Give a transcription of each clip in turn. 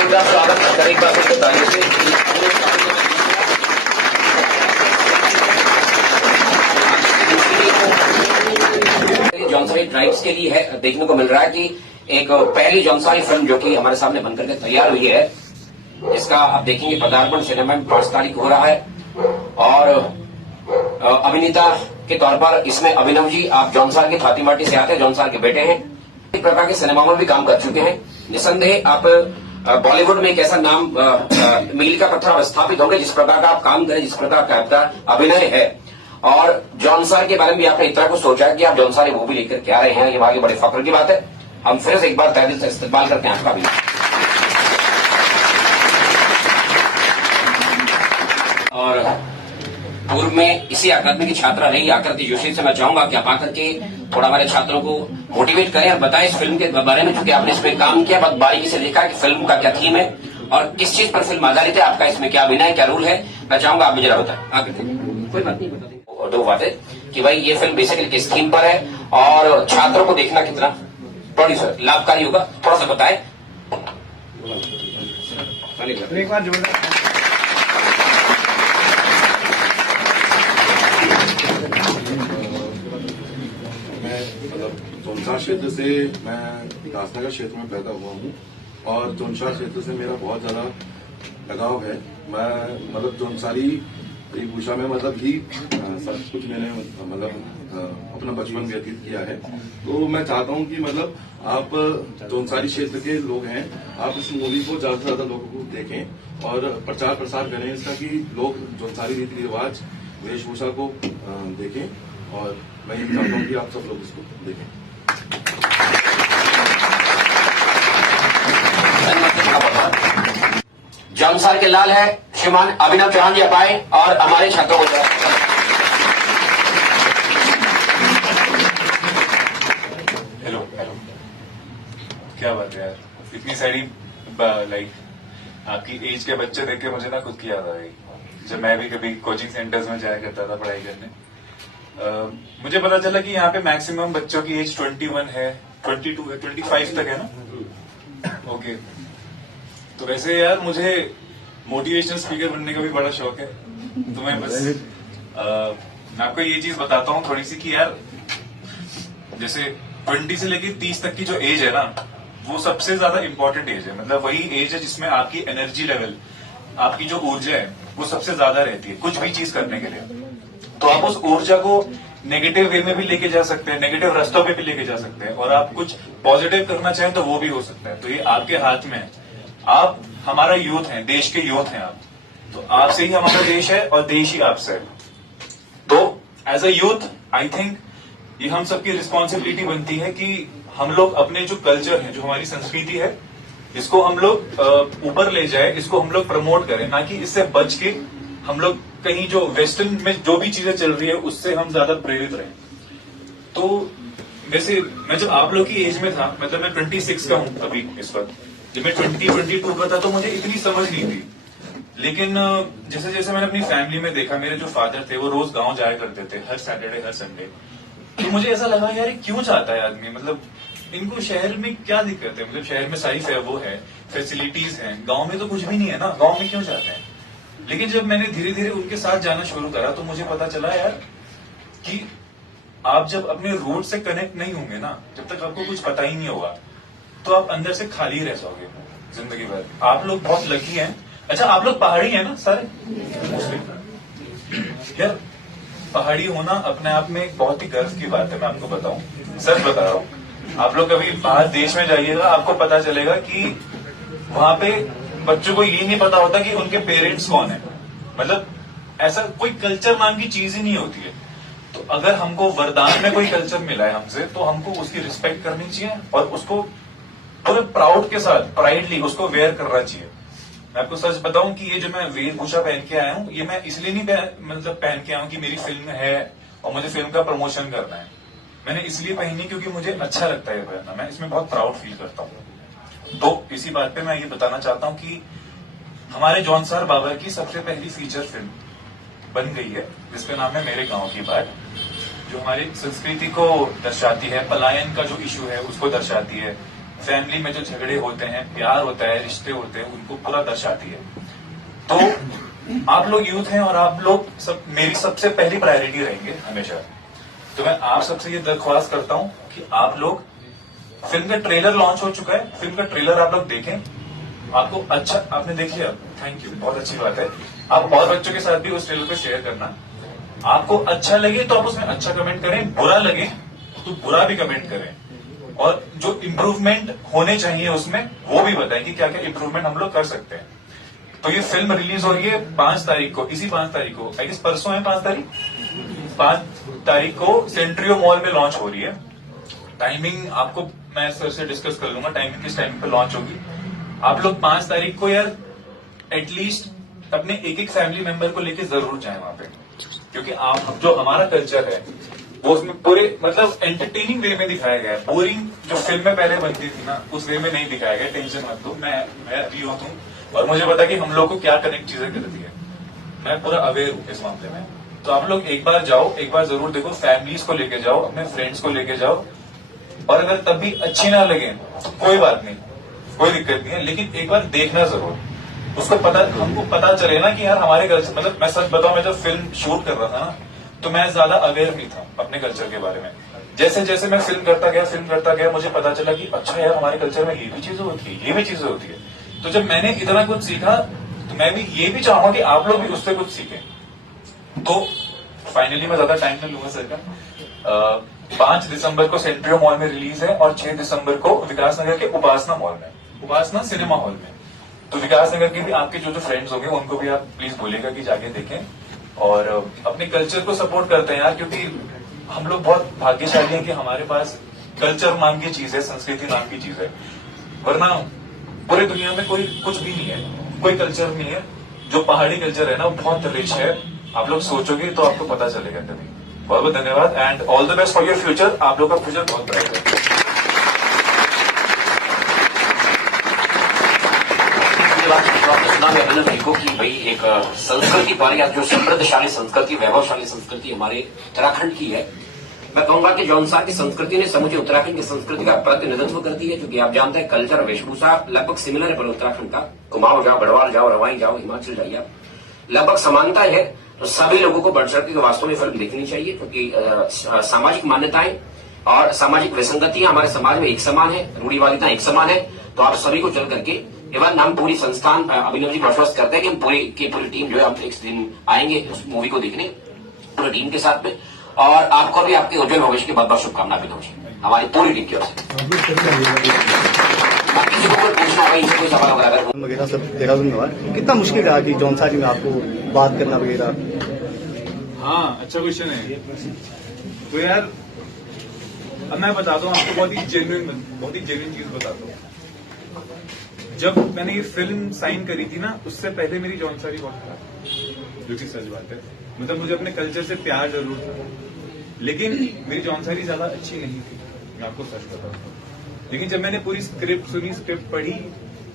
जोरदार स्वागत करें एक बार फिर से तालियों से। जॉनसारी ट्राइब्स के लिए है देखने को मिल रहा है कि एक पहली जॉनसारी फिल्म जो कि हमारे सामने बनकर के तैयार हुई है, इसका आप देखेंगे पदार्पण सिनेमा में 5 तारीख को हो रहा है और अभिनेता के तौर पर इसमें अभिनव जी, आप जौनसार के फातिमाटी से आते हैं, जौनसार के बेटे हैं, एक प्रकार के सिनेमा में भी काम कर चुके हैं। निसंदेह आप बॉलीवुड में एक ऐसा नाम मील का पत्थर स्थापित होंगे जिस प्रकार का आप काम करें, जिस प्रकार का आपका अभिनय है। और जौनसार के बारे में भी आपने इतना कुछ सोचा है कि आप जौनसारी मूवी लेकर के आ रहे हैं, ये आगे बड़े फख्र की बात है। हम फिर से एक बार तहे दिल से इस्तेमाल करते हैं आपका भी। और पूर्व में इसी अकादमी की छात्रा रही आकृति जोशी से मैं चाहूंगा कि आप आकर के थोड़ा हमारे छात्रों को मोटिवेट करें और बताएं इस फिल्म के बारे में, क्योंकि आपने इसमें काम किया, बहुत बारीकी से देखा कि फिल्म का क्या थीम है और किस चीज पर फिल्म आधारित है, आपका इसमें क्या अभिनय, क्या रोल है। मैं चाहूंगा आप मुझे जरा बताएं। आगे कोई बात नहीं, बता दें दो बातें कि भाई ये फिल्म बेसिकली किस थीम पर है और छात्रों को देखना कितना थोड़ी सा लाभकारी होगा, थोड़ा सा बताएं। एक बार जोरदार जौनसार क्षेत्र से मैं दासनगर क्षेत्र में पैदा हुआ हूँ और जौनसार क्षेत्र से मेरा बहुत ज्यादा लगाव है। मैं जौनसारी भूषा में ही सब कुछ मैंने अपना बचपन व्यतीत किया है। तो मैं चाहता हूँ कि आप जौनसारी क्षेत्र के लोग हैं, आप इस मूवी को ज्यादा से ज्यादा लोगों को देखें और प्रचार प्रसार करें इसका कि लोग जौनसारी रीति रिवाज वेशभूषा को देखें। और मैं ये चाहता हूँ कि आप सब लोग इसको देखें। जौनसार के लाल है श्रीमान अभिनव चौहान जी, आप आए और हमारे छात्रों को हेलो क्या बात है यार, इतनी सारी लाइक आपकी एज के बच्चे देख के मुझे ना खुद की याद आ गई जब मैं भी कभी कोचिंग सेंटर्स में जाया करता था पढ़ाई करने। मुझे पता चला कि यहाँ पे मैक्सिमम बच्चों की एज 21 है, 22 है, 25 तक है ना। ओके, तो वैसे यार मुझे मोटिवेशनल स्पीकर बनने का भी बड़ा शौक है। तो मैं बस मैं आपको ये चीज बताता हूँ थोड़ी सी कि यार जैसे 20 से लेकर 30 तक की जो एज है ना, वो सबसे ज्यादा इंपॉर्टेंट एज है। वही एज है जिसमें आपकी एनर्जी लेवल, आपकी जो ऊर्जा है वो सबसे ज्यादा रहती है कुछ भी चीज करने के लिए। तो आप उस ऊर्जा को नेगेटिव वे में भी लेके जा सकते हैं, नेगेटिव रास्तों पे भी लेके जा सकते हैं, और आप कुछ पॉजिटिव करना चाहें तो वो भी हो सकता है। तो ये आपके हाथ में है। आप हमारा यूथ हैं, देश के यूथ हैं आप, तो आपसे ही हमारा देश है और देश ही आपसे है। तो as a youth I think ये हम सबकी रिस्पॉन्सिबिलिटी बनती है कि हम लोग अपने जो कल्चर है, जो हमारी संस्कृति है, इसको हम लोग ऊपर ले जाए, इसको हम लोग प्रमोट करें, ना कि इससे बच के हम लोग कहीं जो वेस्टर्न में जो भी चीजें चल रही है उससे हम ज्यादा प्रेरित रहें। तो वैसे मैं जब आप लोग की एज में था, मैं 26 का हूं अभी इस वक्त, जब मैं 22 का था तो मुझे इतनी समझ नहीं थी। लेकिन जैसे जैसे मैंने अपनी फैमिली में देखा, मेरे जो फादर थे वो रोज गांव जाया करते थे, हर सैटरडे हर संडे। तो मुझे ऐसा लगा यार क्यों चाहता है आदमी, इनको शहर में क्या दिक्कत है, शहर में सारी वो है, फैसिलिटीज हैं, गांव में तो कुछ भी नहीं है ना, गांव में क्यों जाते हैं। लेकिन जब मैंने धीरे धीरे उनके साथ जाना शुरू करा तो मुझे पता चला यार कि आप जब अपने रूट से कनेक्ट नहीं होंगे ना, जब तक आपको कुछ पता ही नहीं होगा, तो आप अंदर से खाली रह जाओगे जिंदगी भर। आप लोग बहुत लकी हैं। अच्छा, आप लोग पहाड़ी हैं ना सारे? यार पहाड़ी होना अपने आप में एक बहुत ही गर्व की बात है। मैं आपको बताऊं, सच बता रहा हूं। आप लोग कभी बाहर देश में जाइएगा, आपको पता चलेगा कि वहां पे बच्चों को ये नहीं पता होता कि उनके पेरेंट्स कौन है। ऐसा कोई कल्चर नाम की चीज ही नहीं होती है। तो अगर हमको वरदान में कोई कल्चर मिला है हमसे, तो हमको उसकी रिस्पेक्ट करनी चाहिए और उसको पूरे प्राउड के साथ, प्राइडली उसको वेयर करना चाहिए। मैं आपको सच बताऊं कि ये जो मैं वेशभूषा पहन के आया हूँ, ये मैं इसलिए नहीं पहन के आया हूँ कि मेरी फिल्म है और मुझे फिल्म का प्रमोशन करना है। मैंने इसलिए पहनी क्योंकि मुझे अच्छा लगता है पहनना, मैं इसमें बहुत प्राउड फील करता हूँ। तो इसी बात पे मैं ये बताना चाहता हूँ कि हमारे जौनसार बाबर की सबसे पहली फीचर फिल्म बन गई है, जिसका नाम है मेरे गांव की बात, जो हमारी संस्कृति को दर्शाती है, पलायन का जो इशू है उसको दर्शाती है, फैमिली में जो झगड़े होते हैं, प्यार होता है, रिश्ते होते हैं, उनको पूरा दर्शाती है। तो आप लोग यूथ हैं और आप लोग मेरी सबसे पहली प्रायोरिटी रहेंगे हमेशा। तो मैं आप सबसे ये दरख्वास्त करता हूं कि आप लोग, फिल्म का ट्रेलर लॉन्च हो चुका है, फिल्म का ट्रेलर आप लोग देखें। आपको अच्छा, आपने देख लिया, थैंक यू, बहुत अच्छी बात है। आप और बच्चों के साथ भी उस ट्रेलर पे शेयर करना। आपको अच्छा लगे तो आप उसमें अच्छा कमेंट करें, बुरा लगे तो बुरा भी कमेंट करें, और जो इम्प्रूवमेंट होने चाहिए उसमें वो भी बताएं कि क्या क्या इम्प्रूवमेंट हम लोग कर सकते हैं। तो ये फिल्म रिलीज हो रही है 5 तारीख को, इसी 5 तारीख को, आई गेस परसों है 5 तारीख को सेंट्रियो मॉल में लॉन्च हो रही है। टाइमिंग आपको मैं सर से डिस्कस कर लूंगा, टाइमिंग किस टाइम पे लॉन्च होगी। आप लोग 5 तारीख को यार एटलीस्ट अपने एक फैमिली मेंबर को लेके जरूर जाएं वहां पे, क्योंकि आप जो हमारा कल्चर है वो उसमें पूरे मतलब एंटरटेनिंग वे में दिखाया गया है। बोरिंग जो फिल्में पहले बनती थी ना, उस वे में नहीं दिखाया गया। टेंशन मत लो, मैं अभी यूथ हूँ और मुझे पता कि हम लोग को क्या कनेक्ट चीजें करती है। मैं पूरा अवेयर हूँ इस मामले में। तो आप लोग एक बार जाओ, एक बार जरूर देखो, फैमिलीज को लेके जाओ, अपने फ्रेंड्स को लेके जाओ, और अगर तब भी अच्छी ना लगे तो कोई बात नहीं, कोई दिक्कत नहीं है, लेकिन एक बार देखना जरूर। उसको पता, हमको पता चले ना कि यार हमारे कल्चर, मतलब मैं सच बताऊं, मैं जब फिल्म शूट कर रहा था ना तो मैं ज्यादा अवेयर नहीं था अपने कल्चर के बारे में। जैसे जैसे मैं फिल्म करता गया मुझे पता चला कि अच्छा यार हमारे कल्चर में ये भी चीजें होती है, ये भी चीजें होती है। तो जब मैंने इतना कुछ सीखा तो मैं भी ये भी चाहूंगा कि आप लोग भी उससे कुछ सीखें। तो फाइनली मैं ज्यादा टाइम नहीं लूंगा सर का। 5 दिसंबर को सेंट्रियो मॉल में रिलीज है और 6 दिसंबर को विकासनगर के उपासना मॉल में, उपासना सिनेमा हॉल में। तो विकासनगर के भी आपके जो फ्रेंड्स होंगे उनको भी आप प्लीज बोलेगा कि जाके देखें और अपने कल्चर को सपोर्ट करते हैं यार, क्योंकि हम लोग बहुत भाग्यशाली हैं कि हमारे पास कल्चर नाम की चीज है, संस्कृति नाम की चीज है। वरना पूरी दुनिया में कोई कुछ भी नहीं है, कोई कल्चर नहीं है। जो पहाड़ी कल्चर है ना वो बहुत रिच है। आप लोग सोचोगे तो आपको पता चलेगा कभी। बहुत बहुत धन्यवाद and all the best for your future. आप लोग का फ्यूचर बहुत ब्राइट है। देखो कि भाई एक संस्कृति द्वारा जो समृद्धशाली संस्कृति, वैभवशाली संस्कृति हमारे उत्तराखंड की है। मैं कहूंगा कि जौनसार की संस्कृति ने समूचे उत्तराखंड की संस्कृति का प्रतिनिधित्व करती है, क्योंकि आप जानते हैं कल्चर, वेशभूषा लगभग सिमिलर है पर उत्तराखंड का। कुमाऊं जाओ, गढ़वाल जाओ, रवाई जाओ, हिमाचल जाइए, आप लगभग समानता है। तो सभी लोगों को बढ़ चढ़ के वास्तव में फिल्म देखनी चाहिए, क्योंकि सामाजिक मान्यताएं और सामाजिक विसंगतियां हमारे समाज में एक समान है, रूढ़िवादिता एक समान है। तो आप सभी को चल करके, एवं हम पूरी संस्थान अभिनव जी को आश्वस्त करते हैं कि हम पूरी टीम जो है हम एक दिन आएंगे उस मूवी को देखने पूरी टीम के साथ में। और आपको भी आपके उज्जवल भविष्य की बहुत बहुत शुभकामना अभिनव जी, हमारी पूरी टीम की ओर से। किसी को कोई पूछना होगा, इनसे कोई सवाल वगैरह सब देहरादून में कितना मुश्किल रहा कि जौनसारी में आपको बात करना वगैरह? हाँ, अच्छा क्वेश्चन है। तो यार अब मैं बताता हूँ आपको, बहुत ही जेन्युइन चीज बताता हूँ। जब मैंने ये फिल्म साइन करी थी ना, उससे पहले मेरी जौनसारी बहुत खराब, जो कि सच बात है। मतलब मुझे अपने कल्चर से प्यार जरूर था, लेकिन मेरी जौनसारी ज्यादा अच्छी नहीं थी, मैं आपको सच बताता हूँ। लेकिन जब मैंने पूरी स्क्रिप्ट सुनी, स्क्रिप्ट पढ़ी,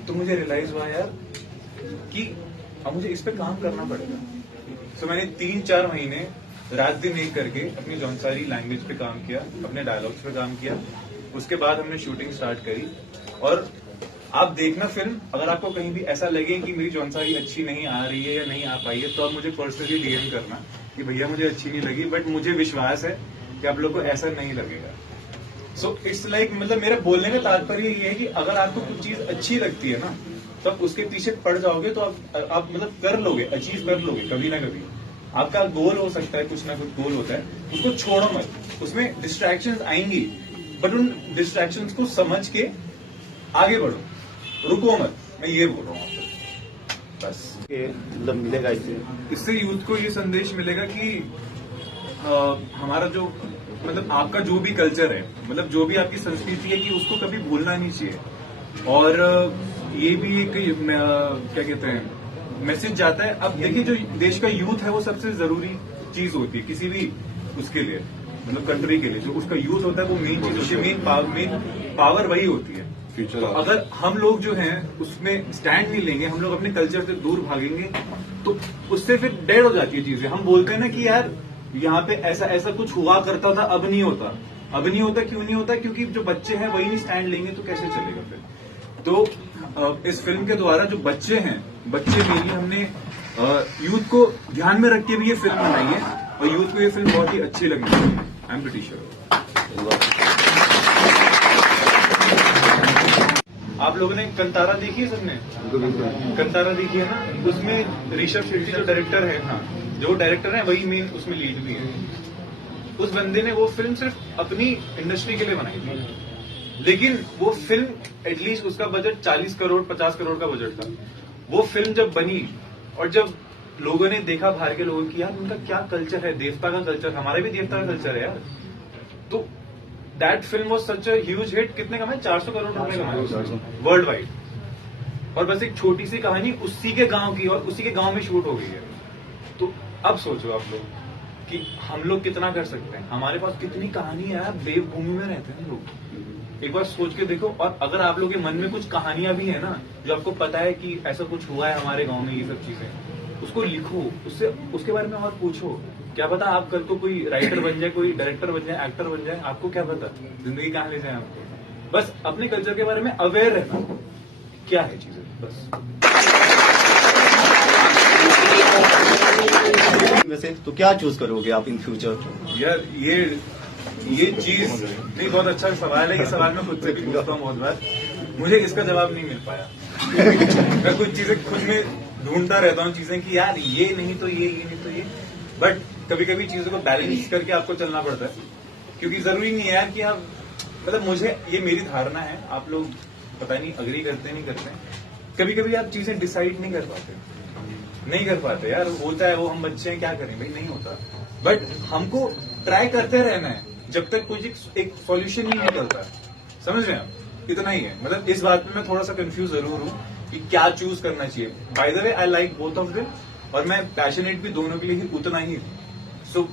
तो मुझे रियलाइज हुआ यार कि अब मुझे इस पे काम करना पड़ेगा। तो मैंने 3-4 महीने रात दिन एक करके अपनी जौनसारी लैंग्वेज पे काम किया, अपने डायलॉग्स पे काम किया। उसके बाद हमने शूटिंग स्टार्ट करी। और आप देखना फिल्म, अगर आपको कहीं भी ऐसा लगे कि मेरी जौनसारी अच्छी नहीं आ रही है या नहीं आ पाई है, तो आप मुझे पर्सनली डीएम करना कि भैया मुझे अच्छी नहीं लगी, बट मुझे विश्वास है कि आप लोग को ऐसा नहीं लगेगा। सो इट्स लाइक, मतलब मेरा बोलने का तात्पर्य ये है कि अगर आपको कुछ चीज अच्छी लगती है ना, तो आप उसके पीछे पड़ जाओगे तो आप मतलब कर लोगे, अचीव कर लोगे कभी ना कभी। आपका गोल हो सकता है, कुछ ना कुछ गोल होता है, उसको छोड़ो मत। उसमें डिस्ट्रैक्शंस आएंगी, बट उन डिस्ट्रैक्शंस को समझ के आगे बढ़ो, रुको मत। मैं ये बोल रहा हूँ बस। मतलब मिलेगा इससे यूथ को ये संदेश मिलेगा कि हमारा जो, मतलब आपका जो भी कल्चर है, मतलब जो भी आपकी संस्कृति है, कि उसको कभी भूलना नहीं चाहिए। और ये भी एक क्या कहते हैं, मैसेज जाता है। अब देखिए, जो देश का यूथ है वो सबसे जरूरी चीज होती है किसी भी उसके लिए, मतलब कंट्री के लिए। जो उसका यूथ होता है वो मेन चीज होती है, मेन पावर वही होती है। तो अगर हम लोग जो हैं उसमें स्टैंड नहीं लेंगे, हम लोग अपने कल्चर से दूर भागेंगे, तो उससे फिर डेड हो जाती है चीजें। हम बोलते हैं ना कि यार यहाँ पे ऐसा ऐसा कुछ हुआ करता था, अब नहीं होता। अब नहीं होता, क्यों नहीं होता? क्योंकि जो बच्चे हैं वही नहीं स्टैंड लेंगे तो कैसे चलेगा फिर? तो इस फिल्म के द्वारा जो बच्चे हैं, बच्चे के लिए हमने यूथ को ध्यान में रख के भी ये फिल्म बनाई है और यूथ को ये फिल्म बहुत ही अच्छी लगनी चाहिए। I am pretty sure. आप लोगों ने कंतारा देखी है सबने? कंतारा देखी है ना? उसमें ऋषभ शेट्टी जो डायरेक्टर है, हाँ, जो डायरेक्टर है वही मेन उसमें लीड भी है। उस बंदे ने वो फिल्म सिर्फ अपनी इंडस्ट्री के लिए बनाई थी, लेकिन वो फिल्म एटलीस्ट उसका बजट 40 करोड़ 50 करोड़ का बजट था। वो फिल्म जब बनी और जब लोगों ने देखा, बाहर के लोगों की, यार उनका क्या कल्चर है, देवता का कल्चर, हमारा भी देवता का कल्चर है यार। तो that film was such a huge hit. कितने कमाए? 400 करोड़ रुपए कमाए वर्ल्ड वाइड। और बस एक छोटी सी कहानी उसी के गांव की, और उसी के गांव में शूट हो गई है। तो अब सोचो आप लोग कि हम लोग कितना कर सकते हैं। हमारे पास कितनी कहानी है यार, देवभूमि में रहते हैं लोग। एक बार सोच के देखो। और अगर आप लोगों के मन में कुछ कहानियां भी है ना, जो आपको पता है कि ऐसा कुछ हुआ है हमारे गांव में, ये सब चीजें, उसको लिखो, उससे उसके बारे में और पूछो। क्या पता आप कल को कोई राइटर बन जाए, कोई डायरेक्टर बन जाए, एक्टर बन जाए, आपको क्या पता जिंदगी कहाँ ले जाए आपको। बस अपने कल्चर के बारे में अवेयर रहना, क्या है चीजें, बस। वैसे तो क्या चूज करोगे आप इन फ्यूचर? यार ये चीज नहीं, बहुत अच्छा सवाल है। ये सवाल मैं खुद से भी पूछता हूँ बहुत बार, मुझे इसका जवाब नहीं मिल पाया। मैं कुछ चीजें खुद में ढूंढता रहता हूँ चीजें कि यार ये नहीं तो ये नहीं तो ये, बट कभी कभी चीजों को बैलेंस करके आपको चलना पड़ता है। क्योंकि जरूरी नहीं है यार कि आप, मतलब मुझे ये मेरी धारणा है, आप लोग पता नहीं अग्री करते नहीं करते। कभी कभी आप चीजें डिसाइड नहीं कर पाते यार, होता है वो, हम बच्चे हैं, क्या करें भाई, नहीं होता। बट हमको ट्राई करते रहना है जब तक कोई एक सॉल्यूशन नहीं निकलता। समझ रहे हैं आप? इतना ही है। मतलब इस बात में मैं थोड़ा सा कंफ्यूज जरूर हूँ कि क्या चूज करना चाहिए। By the way I like both of them, और मैं पैशनेट भी दोनों के लिए ही उतना ही। सो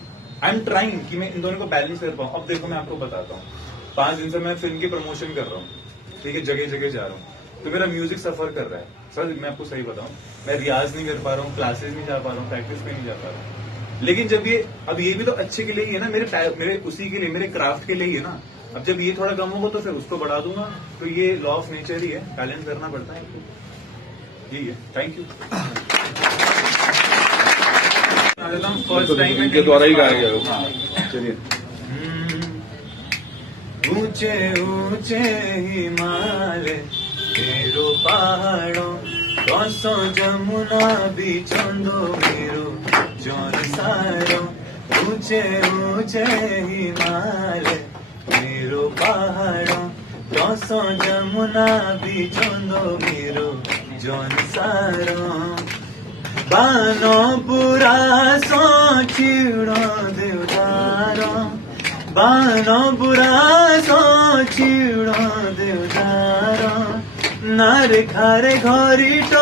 आई एम ट्राइंग कि मैं इन दोनों को बैलेंस कर पाऊँ। अब देखो मैं आपको बताता हूँ, 5 दिन से मैं फिल्म की प्रमोशन कर रहा हूँ, ठीक है, जगह जगह जा रहा हूँ, तो मेरा म्यूजिक सफर कर रहा है। सर मैं आपको सही बताऊं, मैं रियाज नहीं कर पा रहा हूँ, क्लासेस नहीं जा पा रहा हूँ, प्रैक्टिस पे नहीं जा पा रहा हूँ। लेकिन जब अब ये भी तो अच्छे के लिए ही है ना, मेरे उसी के लिए, मेरे क्राफ्ट के लिए ही है ना। अब जब ये थोड़ा कम होगा तो फिर उसको बढ़ा दूंगा। तो ये लॉ ऑफ नेचर ही है, टैलेंट करना पड़ता है। यही है। Thank you. फर्स्ट टाइम इनके द्वारा ही गाया गया। चलिए। ऊंचे ऊंचे हिमालय मेरो पहाड़ों, कसो जमुना बिचोंदो मेरो जौन सारो। ऊंचे ऊंचे हिमालय मेरो पहाड़ों, कसो जमुना बिचोंदो मेरो जौन सारो। बानो बुरा सो चिड़ो देवदारो, बानो बुरा सो चिड़ो देवदारो। नारे खारे घरिट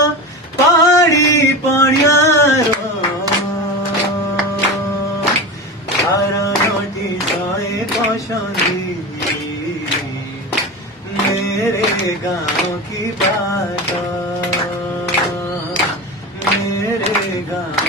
पाड़ी पड़ियारो, हार नोटी सोए पसंदी मेरे गाँव की बात, मेरे गाँव